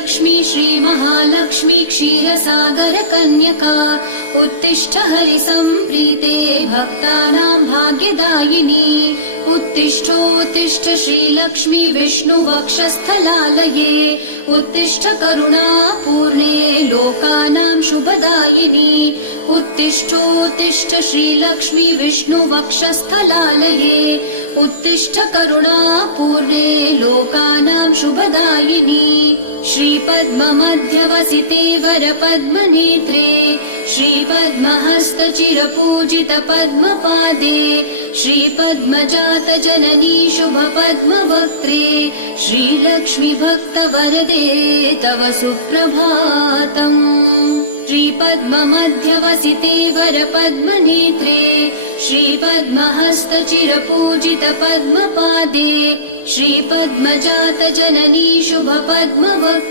लक्ष्मी श्रीमहालक्ष्मी क्षीरसागर कन्यका उत्तिष्ठ हरिसम्प्रीते भक्तानां भाग्यदायिनी उत्तिष्ठोत्तिष्ठ श्रीलक्ष्मी विष्णुवक्षस्थलालये उत्तिष्ठ करुणापूर्णे लोकानां शुभदायिनी उत्तिष्ठोत्तिष्ठ श्रीलक्ष्मी विष्णुवक्षस्थलालये उत्तिष्ठ करुणापूर्णे लोकानां शुभदायिनी श्रीपद्ममध्यवसिते वरपद्मनेत्रे श्रीपद्महस्तचिरपूजित पद्मपादे श्रीपद्मजातजननी शुभपद्मवक्त्रे श्रीलक्ष्मी भक्तवरदे तव सुप्रभातम्। श्रीपद्ममध्यवसिते वरपद्मनेत्रे श्रीपद्महस्तचिरपूजित पद्मपादे श्रीपद्मजातजननी शुभपद्मवक्त्रे